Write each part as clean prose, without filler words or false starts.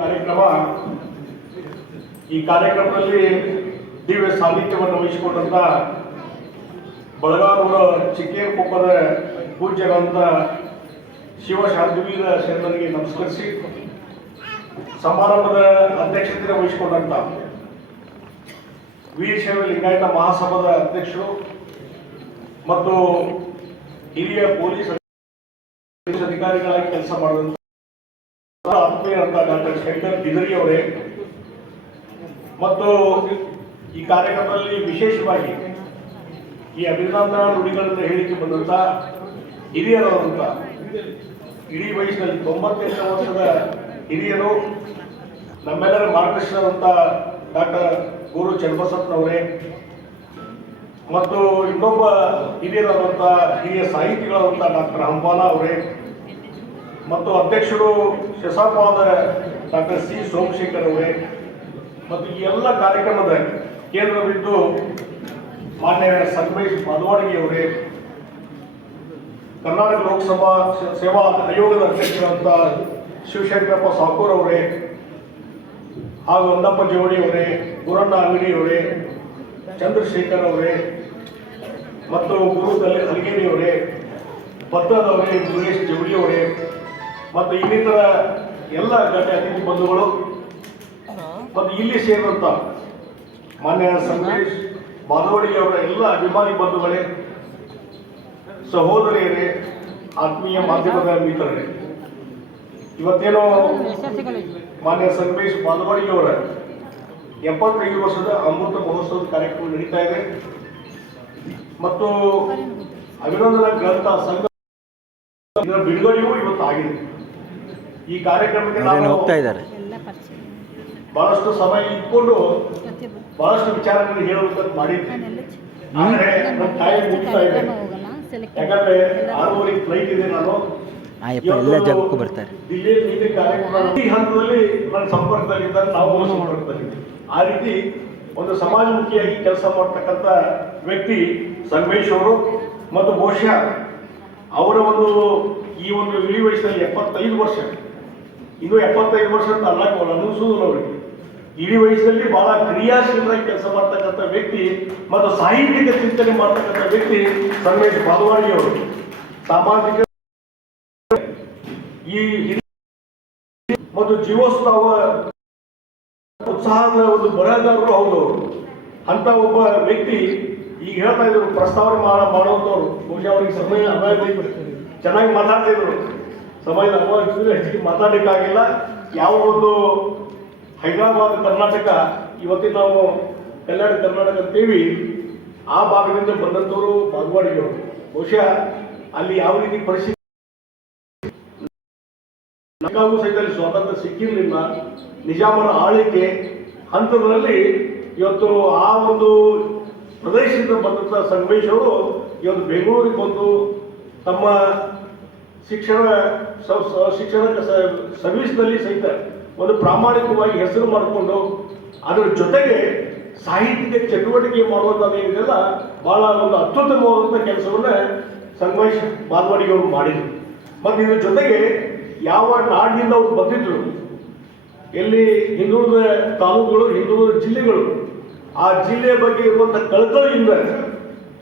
ಕಾರ್ಯಕ್ರಮ ಈ ಕಾರ್ಯಕ್ರಮದಲ್ಲಿ ದಿವ್ಯ ಸಾನ್ನಿಧ್ಯವನ್ನು ವಹಿಸಿಕೊಂಡಂತ ಬಳಗಾರೂರ ಚಿಕ್ಕೇರಕೊಪ್ಪದ ಪೂಜ್ಯರಂತ ಶಿವಶಾಂತವೀರ ಶರಣರಿಗೆ ನಮಸ್ಕರಿಸಿ ಸಮಾರಂಭದ ಅಧ್ಯಕ್ಷತೆ ವಹಿಸಿಕೊಂಡಂತ ವೀರಶೈವ ಲಿಂಗಾಯತ ಮಹಾಸಭಾದ ಅಧ್ಯಕ್ಷರು ಮತ್ತು ಹಿರಿಯ ಪೊಲೀಸ್ ಅಧಿಕಾರಿಗಳಾಗಿ ಕೆಲಸ ಮಾಡಿದಂತ ಆತ್ಮೀಯರಂತ ಡಾಕ್ಟರ್ ಶಂಕರ್ ಬಿದರಿ ಅವರೇ ಮತ್ತು ಈ ಕಾರ್ಯಕ್ರಮದಲ್ಲಿ ವಿಶೇಷವಾಗಿ ಈ ಅಭಿನಂದನಾ ನುಡಿಗಳನ್ನು ಹೇಳಿಕೆ ಬಂದಂತ ಹಿರಿಯರಾದಂಥ ಇಡೀ ವಯಸ್ಸಿನಲ್ಲಿ 98 ವರ್ಷದ ಹಿರಿಯರು ನಮ್ಮೆಲ್ಲರ ಮಾರ್ಗದರ್ಶನದಂತ ಡಾಕ್ಟರ್ ಗೋರು ಚನ್ನಬಸಪ್ಪನವರೇ ಮತ್ತು ಇನ್ನೊಬ್ಬ ಹಿರಿಯರಾದಂಥ ಹಿರಿಯ ಸಾಹಿತಿಗಳಾದಂಥ ಡಾಕ್ಟರ್ ಹಂಪಾಲ ಅವರೇ ಮತ್ತು ಅಧ್ಯಕ್ಷರು ಶಸಾಪಾದ ಡಾಕ್ಟರ್ ಸಿ ಸೋಮಶೇಖರ್ ಅವರೇ ಮತ್ತು ಈ ಎಲ್ಲ ಕಾರ್ಯಕ್ರಮದ ಕೇಂದ್ರ ಬಿದ್ದು ಮಾನ್ಯ ಸಂಗಮೇಶ್ ಮಾಧವಾಡಿಗೆ ಅವರೇ, ಕರ್ನಾಟಕ ಲೋಕಸಭಾ ಸೇವಾ ಆಯೋಗದ ಅಧ್ಯಕ್ಷರಾದಂಥ ಶಿವಶಂಕರಪ್ಪ ಸಾಕೂರ್ ಅವರೇ ಹಾಗೂ ಹೊನ್ನಪ್ಪ ಜೋಡಿ ಅವರೇ, ಗುರಣ್ಣ ಅಂಗಡಿ ಅವರೇ, ಚಂದ್ರಶೇಖರ್ ಅವರೇ ಮತ್ತು ಗುರು ಹಲಗೇರಿ ಅವರೇ, ಭತ್ತದವರೇ, ಮುರುಗೇಶ್ ಜವಳಿ ಅವರೇ ಮತ್ತು ಇನ್ನಿತರ ಎಲ್ಲ ಗಣ್ಯ ಅತಿಥಿ ಬಂಧುಗಳು ಮತ್ತು ಇಲ್ಲಿ ಸೇರಿದಂಥ ಮಾನ್ಯ ಸಂಗಮೇಶ್ ಮಾಧವಡಿ ಅವರ ಎಲ್ಲ ಅಭಿಮಾನಿ ಬಂಧುಗಳೇ, ಸಹೋದರಿಯರೇ, ಆತ್ಮೀಯ ಮಾಧ್ಯಮದ ಮಿತ್ರರೇ, ಇವತ್ತೇನೋ ಮಾನ್ಯ ಸಂಗಮೇಶ್ ಮಾಧವಡಿ ಅವರ 75 ವರ್ಷದ ಅಮೃತ ಮಹೋತ್ಸವದ ಕಾರ್ಯಕ್ರಮ ನಡೀತಾ ಇದೆ ಮತ್ತು ಅಭಿನಂದನಾ ಗ್ರಂಥ ಸಂಘ ಇದರ ಬಿಡುಗಡೆಯೂ ಇವತ್ತು ಆಗಿದೆ. ಈ ಕಾರ್ಯಕ್ರಮಕ್ಕೆ ನಾವು ಹೋಗ್ತಾ ಇದ್ದಾರೆ. ಬಹಳಷ್ಟು ಸಮಯ ಇಟ್ಕೊಂಡು ಬಹಳಷ್ಟು ವಿಚಾರಗಳನ್ನು ಹೇಳಬೇಕಂತ ಮಾಡಿದ್ವಿ. ಆದರೆ ನನ್ನ ಟೈಮ್ ಮುಗಿತಾ ಇದೆ. ಯಾಕಂದ್ರೆ 6:30 ಫ್ಲೈಟ್ ಇದೆ. ನಾನು ಎಲ್ಲ ಜಾಗಕ್ಕೂ ಬರ್ತಾರೆ. ದಿಲ್ಲಿಯಲ್ಲಿ ಮೀಟಿಂಗ್ ಕಾರ್ಯಕ್ರಮ ಈ ಹಂತದಲ್ಲಿ ನನ್ನ ಸಂಪರ್ಕದಲ್ಲಿದ್ದಾಗ ನಾವು ಸಂಪರ್ಕದಲ್ಲಿದ್ದೀವಿ. ಆ ರೀತಿ ಒಂದು ಸಮಾಜಮುಖಿಯಾಗಿ ಕೆಲಸ ಮಾಡ್ತಕ್ಕಂಥ ವ್ಯಕ್ತಿ ಸಂಗಮೇಶ್ ಅವರು ಮತ್ತು ಬಹುಶಃ ಅವರ ಒಂದು ಈ ಒಂದು ಇಳಿ ವಯಸ್ಸಿನಲ್ಲಿ 75 ವರ್ಷ, ಇನ್ನು 75 ವರ್ಷ ಅಂತ ಅನ್ನಿಸೋದಿಲ್ಲ ಅವರಿಗೆ. ಇಡೀ ವಯಸ್ಸಲ್ಲಿ ಬಹಳ ಕ್ರಿಯಾಶೀಲರಾಗಿ ಕೆಲಸ ಮಾಡ್ತಕ್ಕಂಥ ವ್ಯಕ್ತಿ ಮತ್ತು ಸಾಹಿತ್ಯಿಕ ಚಿಂತನೆ ಮಾಡ್ತಕ್ಕಂಥ ವ್ಯಕ್ತಿ ಸಂಗಮೇಶ್ ಮಾಧವಾಡಿ ಅವರು. ಸಾಮಾಜಿಕ ಈ ಮತ್ತು ಜೀವೋತ್ಸವ ಉತ್ಸಾಹದ ಒಂದು ಬರಹಗಾರರು ಹೌದು. ಅಂತ ಒಬ್ಬ ವ್ಯಕ್ತಿ ಈಗ ಹೇಳ್ತಾ ಇದ್ರು, ಪ್ರಸ್ತಾವನೆ ಮಾಡುವಂಥವ್ರು. ಬಹುಶಃ ಅವ್ರಿಗೆ ಸಮಯ ಅಭಾವ ಚೆನ್ನಾಗಿ ಮಾತಾಡ್ತಿದ್ರು. ಸಮಯದ ಅಭಾವ ಹೆಚ್ಚಿಗೆ ಮಾತಾಡಲಿಕ್ಕಾಗಿಲ್ಲ. ಯಾವ ಒಂದು ಹೈದರಾಬಾದ್ ಕರ್ನಾಟಕ ಇವತ್ತಿನ ನಾವು ಕಲ್ಯಾಣ ಕರ್ನಾಟಕ ಅಂತೀವಿ, ಆ ಭಾಗದಿಂದ ಬಂದಂಥವರು ಮಾಧವಾಡಿಯವರು. ಬಹುಶಃ ಅಲ್ಲಿ ಯಾವ ರೀತಿ ಪರಿಸ್ಥಿತಿ ನಮಗೂ ಸಹಿತ ಸ್ವಾತಂತ್ರ್ಯ ಸಿಕ್ಕಿರಲಿಲ್ಲ. ನಿಜಾಮರ ಆಳ್ವಿಕೆ ಹಂತದಲ್ಲಿ ಇವತ್ತು ಆ ಒಂದು ಪ್ರದೇಶದಿಂದ ಬಂದಂಥ ಸಂಗಮೇಶ್ ಅವರು ಇವತ್ತು ಬೆಂಗಳೂರಿಗೆ ಬಂದು ತಮ್ಮ ಶಿಕ್ಷಣಕ್ಕೆ ಸರ್ವಿಸ್ನಲ್ಲಿ ಸಹಿತ ಒಂದು ಪ್ರಾಮಾಣಿಕವಾಗಿ ಹೆಸರು ಮಾಡಿಕೊಂಡು ಅದರ ಜೊತೆಗೆ ಸಾಹಿತ್ಯಿಕ ಚಟುವಟಿಕೆ ಮಾಡುವಂಥದ್ದೇನಿದೆಯಲ್ಲ, ಬಹಳ ಒಂದು ಅತ್ಯುತ್ತಮವಾದಂಥ ಕೆಲಸವನ್ನ ಸಂಗಮೇಶ್ ಮಾಧವಾಡಿಯವರು ಮಾಡಿದರು. ಮತ್ತು ಇದ್ರ ಜೊತೆಗೆ ಯಾವ ನಾಡಿನಿಂದ ಅವರು ಬಂದಿದ್ರು, ಎಲ್ಲಿ ಹಿಂದುಳಿದ ತಾಲೂಕುಗಳು, ಹಿಂದುಳಿದ ಜಿಲ್ಲೆಗಳು, ಆ ಜಿಲ್ಲೆಯ ಬಗ್ಗೆ ಇರುವಂಥ ಕಳಕಳಿಯಿಂದ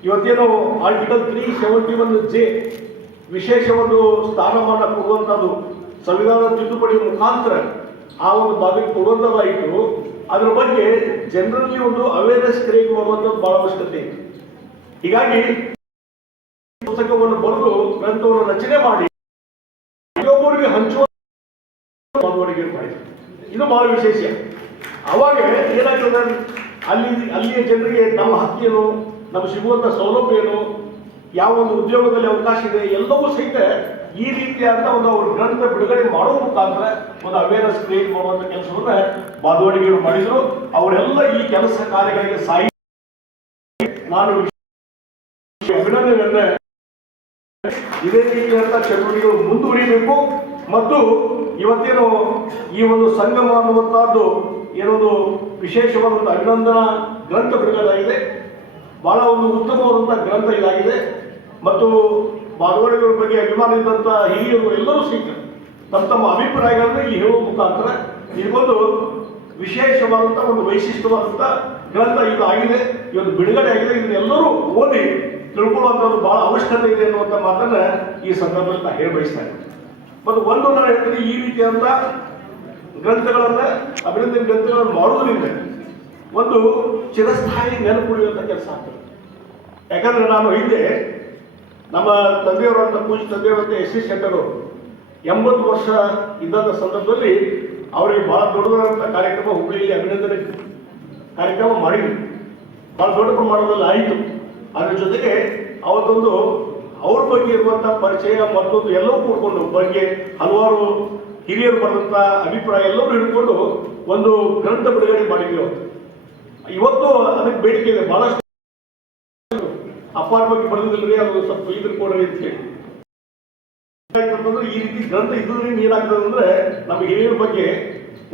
ಇವತ್ತೇನೋ ಆರ್ಟಿಕಲ್ 371J ವಿಶೇಷ ಒಂದು ಸ್ಥಾನಮಾನ ಕೊಡುವಂಥದ್ದು ಸಂವಿಧಾನ ತಿದ್ದುಪಡಿ ಮುಖಾಂತರ ಆ ಒಂದು ಭಾಗಕ್ಕೆ ಕೊಡುವಂಥದ್ದಾಯಿತು. ಅದರ ಬಗ್ಗೆ ಜನರಲ್ಲಿ ಒಂದು ಅವೇರ್ನೆಸ್ ಕ್ರಿಯೇಟ್ ಮಾಡುವಂಥದ್ದು ಬಹಳ ಅವಶ್ಯಕತೆ ಇದೆ. ಹೀಗಾಗಿ ಪುಸ್ತಕವನ್ನು ಬರೆದು ಗ್ರಂಥವನ್ನು ರಚನೆ ಮಾಡಿ ಇನ್ನೊಬ್ಬರಿಗೆ ಹಂಚುವ ಮಾಡಿದ್ರು. ಇದು ಬಹಳ ವಿಶೇಷ. ಅವಾಗ ಏನಾಗ್ತದೆ, ಅಲ್ಲಿಯ ಜನರಿಗೆ ನಮ್ಮ ಹಕ್ಕೇನು, ನಮ್ಗೆ ಸಿಗುವಂಥ ಸೌಲಭ್ಯ ಏನು, ಯಾವ ಒಂದು ಉದ್ಯೋಗದಲ್ಲಿ ಅವಕಾಶ ಇದೆ, ಎಲ್ಲವೂ ಸಹಿತ ಈ ರೀತಿಯಾದ ಒಂದು ಅವ್ರ ಗ್ರಂಥ ಬಿಡುಗಡೆ ಮಾಡುವ ಮುಖಾಂತರ ಒಂದು ಅವೇರ್ನೆಸ್ ಕ್ರಿಯೇಟ್ ಮಾಡುವಂಥ ಕೆಲಸವನ್ನ ಮಾಧವಾಡಿಗಳು ಮಾಡಿದ್ರು. ಅವರೆಲ್ಲ ಈ ಕೆಲಸ ಕಾರ್ಯಗಳಿಗೆ ನಾನು ಅಭಿನಂದನೆಯನ್ನ ಇದೇ ರೀತಿಯಾದ ಚಟುವಟಿಕೆಗಳು ಮುಂದುವರಿಯಬೇಕು. ಮತ್ತು ಇವತ್ತೇನು ಈ ಒಂದು ಸಂಗಮ ಅನ್ನುವಂಥದ್ದು ಏನೊಂದು ವಿಶೇಷವಾದಂಥ ಅಭಿನಂದನಾ ಗ್ರಂಥ ಬಿಡುಗಡೆಯಾಗಿದೆ. ಬಹಳ ಒಂದು ಉತ್ತಮವಾದಂಥ ಗ್ರಂಥ ಇದಾಗಿದೆ. ಮತ್ತು ಮಾಧವಾಡಿಗಳ ಬಗ್ಗೆ ಅಭಿಮಾನ ಇದ್ದಂಥ ಹಿರಿಯರು ಎಲ್ಲರೂ ಸಹಿತ ತಮ್ಮ ಅಭಿಪ್ರಾಯಗಳನ್ನು ಇಲ್ಲಿ ಹೇಳುವ ಮುಖಾಂತರ ಇದೊಂದು ವಿಶೇಷವಾದಂಥ ಒಂದು ವೈಶಿಷ್ಟ್ಯವಾದಂಥ ಗ್ರಂಥ ಇದು ಆಗಿದೆ, ಇವತ್ತು ಬಿಡುಗಡೆ ಆಗಿದೆ. ಇದನ್ನೆಲ್ಲರೂ ಓದಿ ತಿಳ್ಕೊಳ್ಳುವಂಥದ್ದು ಬಹಳ ಅವಶ್ಯಕತೆ ಇದೆ ಅನ್ನುವಂಥ ಮಾತನ್ನ ಈ ಸಂದರ್ಭದಲ್ಲಿ ನಾನು ಹೇಳಿ ಬಯಸ್ತಾ ಇದ್ದೀನಿ. ಮತ್ತು ಒಂದು ನಾನು ಹೇಳ್ತೀನಿ, ಈ ರೀತಿಯಾದಂಥ ಗ್ರಂಥಗಳನ್ನ ಅಭಿನಂದನೆ ಗ್ರಂಥಗಳನ್ನು ಮಾಡುವುದರಿಂದ ಒಂದು ಚಿರಸ್ಥಾಯಿ ನೆನಪುಳಿಯುವಂಥ ಕೆಲಸ ಆಗ್ತದೆ. ಯಾಕಂದ್ರೆ ನಾನು ಹಿಂದೆ ನಮ್ಮ ತಂದೆಯವರಂತ ಪೂಜೆ ತಂದೆಯವರಂತ ಎಸ್ ಸಿ ಶೆಟ್ಟರ್ 80 ವರ್ಷ ಇದ್ದಂಥ ಸಂದರ್ಭದಲ್ಲಿ ಅವರಿಗೆ ಬಹಳ ದೊಡ್ಡದಾದಂಥ ಕಾರ್ಯಕ್ರಮ ಹುಬ್ಬಳ್ಳಿಯಲ್ಲಿ ಅಭಿನಂದನೆ ಕಾರ್ಯಕ್ರಮ ಮಾಡಿದ್ವಿ. ಬಹಳ ದೊಡ್ಡ ಪ್ರಮಾಣದಲ್ಲಿ ಆಯಿತು. ಅದರ ಜೊತೆಗೆ ಅವತ್ತೊಂದು ಅವ್ರ ಬಗ್ಗೆ ಇರುವಂಥ ಪರಿಚಯ ಮತ್ತೊಂದು ಎಲ್ಲವೂ ಕೂಡ್ಕೊಂಡು ಬಗ್ಗೆ ಹಲವಾರು ಹಿರಿಯರು ಬರೆದಂಥ ಅಭಿಪ್ರಾಯ ಎಲ್ಲವೂ ಹಿಡ್ಕೊಂಡು ಒಂದು ಗ್ರಂಥ ಬಿಡುಗಡೆ ಮಾಡಿದ್ವಿ ಅವತ್ತು. ಇವತ್ತು ಅದಕ್ಕೆ ಬೇಡಿಕೆ ಇದೆ. ಬಹಳಷ್ಟು ಅಪಾರ ಬಗ್ಗೆ ಬರೆದಿಲ್ಲರಿ, ಅದು ಸ್ವಲ್ಪ ಇದ್ರ ಕೊಡ್ರಿ ಅಂತ ಹೇಳಿ. ಈ ರೀತಿ ಗ್ರಂಥ ಇದ್ರಿಂದ ಏನಾಗ್ತದೆ ಅಂದ್ರೆ ನಮ್ಮ ಹಿರಿಯರ ಬಗ್ಗೆ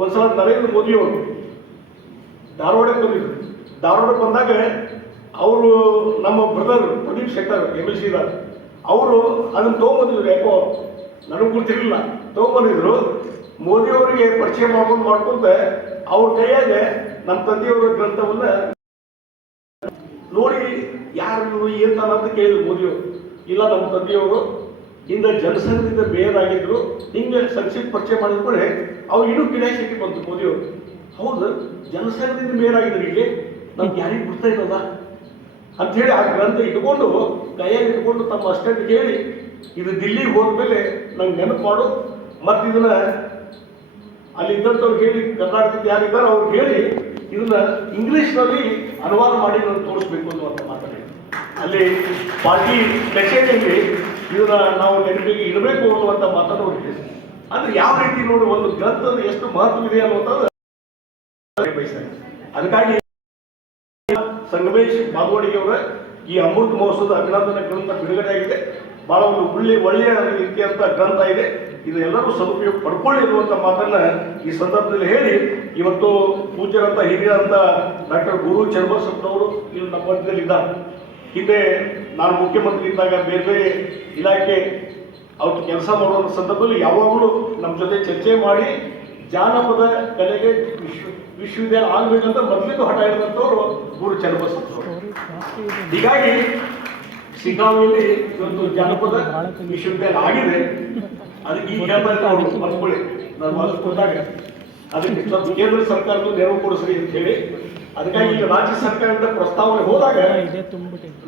ಒಂದ್ಸಲ ನರೇಂದ್ರ ಮೋದಿ ಅವರು ಧಾರವಾಡಕ್ಕೆ ಬಂದಿದ್ರು. ಧಾರವಾಡಕ್ಕೆ ಬಂದಾಗ ಅವರು ನಮ್ಮ ಬ್ರದರ್ ಪ್ರದೀಪ್ ಶೆಟ್ಟರ್ MLC ಇದ್ದಾರೆ, ಅವರು ಅದನ್ನು ತೊಗೊಂಬಂದಿದ್ರು. ಯಾಕೋ ನನಗೆ ಗೊತ್ತಿರಲಿಲ್ಲ, ತೊಗೊಂಬಂದಿದ್ರು. ಮೋದಿ ಅವರಿಗೆ ಪರಿಚಯ ಮಾಡ್ಕೊಂತ ಅವ್ರ ಕೈಯಾಗ ನಮ್ಮ ತಂದೆಯವರ ಗ್ರಂಥವನ್ನ ನೋಡಿ ಯಾರು ಏನ್ ಅಂತ ಕೇಳಿದ್ರು ಮೋದಿಯವರು. ಇಲ್ಲ, ನಮ್ಮ ತಂದೆಯವರು ಇಂದ ಜನಸಂಘದಿಂದ ಬೇರಾಗಿದ್ರು, ಹಿಂಗೆ ಸಂಕ್ಷಿಪ್ತ ಪರಿಚಯ ಮಾಡಿದ್ಮೇಲೆ ಅವ್ರು ಇನ್ನೂ ಕ್ಯೂರಿಯಾಸಿಟಿ ಬಂತು ಮೋದಿಯವರು. ಹೌದು, ಜನಸಂಘದಿಂದ ಬೇರಾಗಿದ್ರು, ಇಲ್ಲಿ ನಮ್ಗೆ ಯಾರಿಗೆ ಗೊತ್ತಾ ಇರೋದ ಅಂಥೇಳಿ ಆ ಗ್ರಂಥ ಇಟ್ಕೊಂಡು ಕೈಯಾಗಿ ಇಟ್ಕೊಂಡು ತಮ್ಮ ಅಸ್ಟೆಂಟ್ ಹೇಳಿ, ಇದು ದಿಲ್ಲಿಗೆ ಹೋದ್ಮೇಲೆ ನಂಗೆ ನೆನಪು ಮಾಡು, ಮತ್ತು ಇದನ್ನ ಅಲ್ಲಿ ಇದ್ದಂಥವ್ರು ಹೇಳಿ, ಕರ್ನಾಟಕದ ಯಾರಿದ್ದಾರೆ ಅವ್ರು ಹೇಳಿ ಇದನ್ನ ಇಂಗ್ಲೀಷ್ನಲ್ಲಿ ಅನುವಾದ ಮಾಡಿ ನಾನು ತೋರಿಸ್ಬೇಕು ಅನ್ನುವಂಥ ಮಾತಾಡಿ ಅಲ್ಲಿ ಪಾರ್ಟಿ ಕಚೇರಿಯಲ್ಲಿ ಇದನ್ನ ನಾವು ನೆನಪಿಗೆ ಇಡಬೇಕು ಅನ್ನುವಂಥ ಮಾತನ್ನು ಹೊರಟಿದೆ. ಅಂದ್ರೆ ಯಾವ ರೀತಿ ನೋಡಿ ಒಂದು ಗ್ರಂಥದ ಎಷ್ಟು ಮಹತ್ವವಿದೆ ಅನ್ನುವಂಥದ್ದು ಬಯಸ್ತಾರೆ. ಅದಕ್ಕಾಗಿ ಸಂಗಮೇಶ್ ಬಾಗವಾಡಿಯವರ ಈ ಅಮೃತ ಮಹೋತ್ಸವದ ಅಭಿನಂದನೆ ಗ್ರಂಥ ಬಿಡುಗಡೆ ಆಗಿದೆ. ಬಹಳ ಒಂದು ಒಳ್ಳೆಯ ರೀತಿಯಂತ ಗ್ರಂಥ ಇದೆ. ಇದು ಎಲ್ಲರೂ ಸದುಪಯೋಗ ಪಡ್ಕೊಳ್ಳಿ ಇರುವಂಥ ಮಾತನ್ನ ಈ ಸಂದರ್ಭದಲ್ಲಿ ಹೇಳಿ, ಇವತ್ತು ಪೂಜ್ಯರಂತ ಹಿರಿಯರಂತ ಡಾಕ್ಟರ್ ಗುರು ಚನ್ನಬಸಪ್ಪನವರು ಇಲ್ಲಿ ನಮ್ಮ ಮಧ್ಯದಲ್ಲಿ ಇದ್ದಾರೆ. ಹಿಂದೆ ನಾನು ಮುಖ್ಯಮಂತ್ರಿ ಇದ್ದಾಗ ಬೇರೆ ಬೇರೆ ಇಲಾಖೆ ಅವತ್ತು ಕೆಲಸ ಮಾಡುವಂಥ ಸಂದರ್ಭದಲ್ಲಿ ಯಾವಾಗಲೂ ನಮ್ಮ ಜೊತೆ ಚರ್ಚೆ ಮಾಡಿ ಜಾನಪದ ಕಲೆಗೆ ವಿಶ್ವವಿದ್ಯಾಲಯ ಆಗಬೇಕಂತ ಮೊದಲಿಂದ ಹಠ ಹಿಡಿದಂಥವ್ರು ಗುರು ಚನ್ನಬಸಪ್ಪನವರು. ಹೀಗಾಗಿ ಶಿಗ್ಗಾಂವಿಯಲ್ಲಿ ಇವತ್ತು ಜಾನಪದ ವಿಶ್ವವಿದ್ಯಾಲಯ ಆಗಿದೆ. ಅದಕ್ಕೆ ಈ ಕೆಲಸ ಬರ್ಕೊಳ್ಳಿ, ನಾನು ವಾಪಸ್ ಕೊಟ್ಟಾಗ ಅದಕ್ಕೆ ಸ್ವಲ್ಪ ಕೇಂದ್ರ ಸರ್ಕಾರದ ನೆರವು ಕೊಡಿಸ್ರಿ ಅಂತ ಹೇಳಿ, ಅದಕ್ಕಾಗಿ ಈಗ ರಾಜ್ಯ ಸರ್ಕಾರದಿಂದ ಪ್ರಸ್ತಾವನೆ ಹೋದಾಗ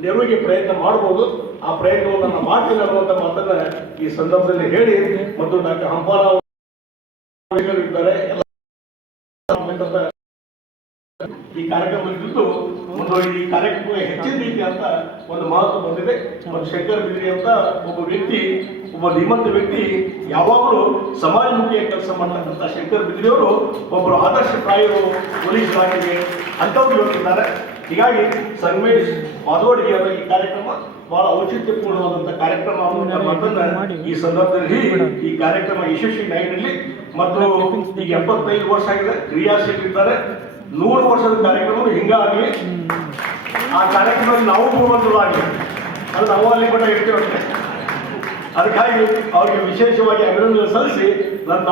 ನೆರವಿಗೆ ಪ್ರಯತ್ನ ಮಾಡಬಹುದು. ಆ ಪ್ರಯತ್ನವನ್ನು ನಾನು ಮಾಡ್ತೀನಿ ಅನ್ನುವಂಥ ಮಾತನ್ನ ಈ ಸಂದರ್ಭದಲ್ಲಿ ಹೇಳಿ, ಮತ್ತು ಡಾಕ್ಟರ್ ಹಂಪಾಲ ಇದ್ದಾರೆ ಎಲ್ಲ ಈ ಕಾರ್ಯಕ್ರಮದಲ್ಲಿದ್ದು ಮುಂದುವರೆದು ಈ ಕಾರ್ಯಕ್ರಮಕ್ಕೆ ಹೆಚ್ಚಿನ ರೀತಿ ಅಂತ ಒಂದು ಮಹತ್ವ ಬಂದಿದೆ. ಮತ್ತು ಶಂಕರ್ ಬಿದ್ರಿ ಅಂತ ಒಬ್ಬ ವ್ಯಕ್ತಿ, ಒಬ್ಬ ಧೀಮಂತ ವ್ಯಕ್ತಿ, ಯಾವಾಗಲೂ ಸಮಾಜಮುಖಿಯ ಕೆಲಸ ಮಾಡ್ತಕ್ಕಂಥ ಶಂಕರ್ ಬಿದ್ರಿಯವರು ಒಬ್ಬರು ಆದರ್ಶಪ್ರಾಯರು ಪೊಲೀಸ್ ಇಲಾಖೆಗೆ ಅಂಥವ್ರು ಇವತ್ತಿದ್ದಾರೆ. ಹೀಗಾಗಿ ಸಂಗಮೇಶ್ ಮಾಧವಡಿಗೆ ಅವರ ಈ ಕಾರ್ಯಕ್ರಮ ಬಹಳ ಔಚಿತ್ಯಪೂರ್ಣವಾದಂಥ ಕಾರ್ಯಕ್ರಮ ಅನ್ನುವಂಥ ಮಾತನ್ನ ಈ ಸಂದರ್ಭದಲ್ಲಿ ಈ ಕಾರ್ಯಕ್ರಮ ಯಶಸ್ವಿಯಾಗಿ ನಡೀಲಿ. ಮತ್ತು ಈಗ 75 ವರ್ಷ ಆಗಿದೆ, ಕ್ರಿಯಾಶೀಲಿದ್ದಾರೆ. 100 ವರ್ಷದ ಕಾರ್ಯಕ್ರಮ ಹಿಂಗಾಗಲಿ, ಆ ಕಾರ್ಯಕ್ರಮದಲ್ಲಿ ನಾವು ಪೂರ್ವಂತರಾಗಲಿ, ಅದು ನಾವು ಅಲ್ಲಿ ಕೂಡ ಇರ್ತೇವೆ. ಅದಕ್ಕಾಗಿ ಅವರಿಗೆ ವಿಶೇಷವಾಗಿ ಅಭಿನಂದನೆ ಸಲ್ಲಿಸಿ ನನ್ನ